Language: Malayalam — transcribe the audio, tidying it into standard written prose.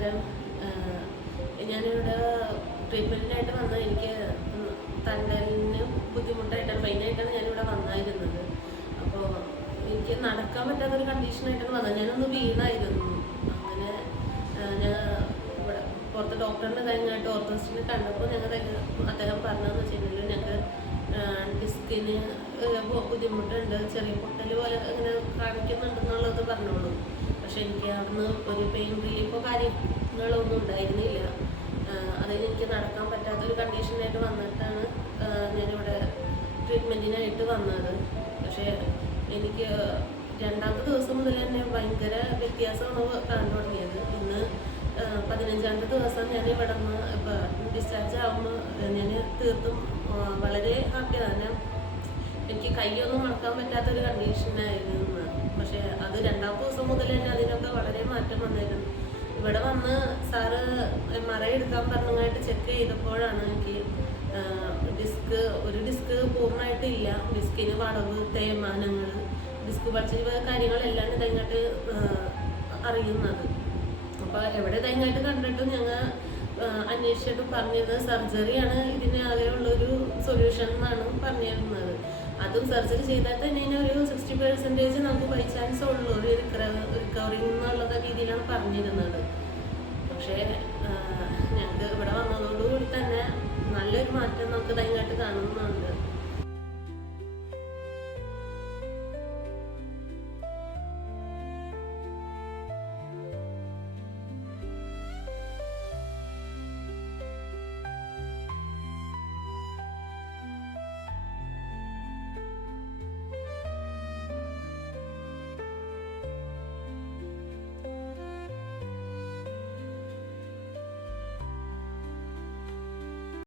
പകരം ഞാനിവിടെ ട്രീറ്റ്മെൻറ്റിനായിട്ട് വന്ന എനിക്ക് തണ്ടലിന് ബുദ്ധിമുട്ടായിട്ടാണ്, മെയിനായിട്ടാണ് ഞാനിവിടെ വന്നായിരുന്നത്. അപ്പോൾ എനിക്ക് നടക്കാൻ പറ്റാത്തൊരു കണ്ടീഷനായിട്ടാണ് വന്നത്. ഞാനൊന്ന് വീണായിരുന്നു. അങ്ങനെ ഞാൻ ഇവിടെ പുറത്ത് ഡോക്ടറിൻ്റെ കഴിഞ്ഞായിട്ട് ഓർത്തോസിനെ കണ്ടപ്പോൾ അദ്ദേഹം പറഞ്ഞതെന്ന് വെച്ചിട്ടുണ്ടെങ്കിൽ ഞങ്ങൾക്ക് ഡിസ്കിന് ബുദ്ധിമുട്ടുണ്ട്, ചെറിയ പൊട്ടൽ പോലെ അങ്ങനെ കാണിക്കുന്നുണ്ടെന്നുള്ളത് പറഞ്ഞോളൂ. പക്ഷെ എനിക്ക് അവിടുന്ന് ഒരു പെയിൻ റിലീഫോ കാര്യങ്ങളൊന്നും ഉണ്ടായിരുന്നില്ല. അതിന് എനിക്ക് നടക്കാൻ പറ്റാത്തൊരു കണ്ടീഷനായിട്ട് വന്നിട്ടാണ് ഞാനിവിടെ ട്രീറ്റ്മെൻറ്റിനായിട്ട് വന്നത്. പക്ഷേ എനിക്ക് രണ്ടാമത്തെ ദിവസം മുതൽ തന്നെ ഭയങ്കര വ്യത്യാസമാണ് കാണാൻ തുടങ്ങിയത്. ഇന്ന് 15ാമത്തെ ദിവസം ഞാൻ ഇവിടെ നിന്ന് ഡിസ്ചാർജ് ആകുമ്പോൾ ഞാൻ തീർത്തും വളരെ ഹാപ്പിയാണ്. എനിക്ക് കൈയൊന്നും മടക്കാൻ പറ്റാത്തൊരു കണ്ടീഷനായിരുന്നു. പക്ഷേ അത് രണ്ടാമത്തെ ദിവസം മുതൽ തന്നെ അതിനൊക്കെ വളരെ മാറ്റം വന്നിരുന്നു. ഇവിടെ വന്ന് സാറ് MRI എടുക്കാൻ പറഞ്ഞായിട്ട് ചെക്ക് ചെയ്തപ്പോഴാണ് എനിക്ക് ഒരു ഡിസ്ക് പൂർണ്ണമായിട്ടില്ല, ഡിസ്കിന് വളവ്, തേയ്മാനങ്ങൾ, ഡിസ്ക് പറിച്ച കാര്യങ്ങളെല്ലാം ഇതങ്ങോട്ട് അറിയുന്നത്. അപ്പോൾ എവിടെ ഇതങ്ങായിട്ട് കണ്ടിട്ടും ഞങ്ങൾ അന്വേഷിച്ചിട്ടും പറഞ്ഞിരുന്നത് സർജറിയാണ് ഇതിന് ആകെയുള്ളൊരു സൊല്യൂഷൻ എന്നാണ് പറഞ്ഞിരുന്നത്. അതും സർജറി ചെയ്താൽ തന്നെ ഒരു 60% നമുക്ക് ബൈ ചാൻസ് ഉള്ളൂ ഒരു റിക്കവറിങ് എന്നുള്ള രീതിയിലാണ് പറഞ്ഞിരുന്നത്. പക്ഷേ ഞങ്ങൾക്ക് ഇവിടെ വന്നതോടുകൂടി തന്നെ നല്ലൊരു മാറ്റം നമുക്ക് ഇതങ്ങായിട്ട് കാണുന്നുണ്ട്.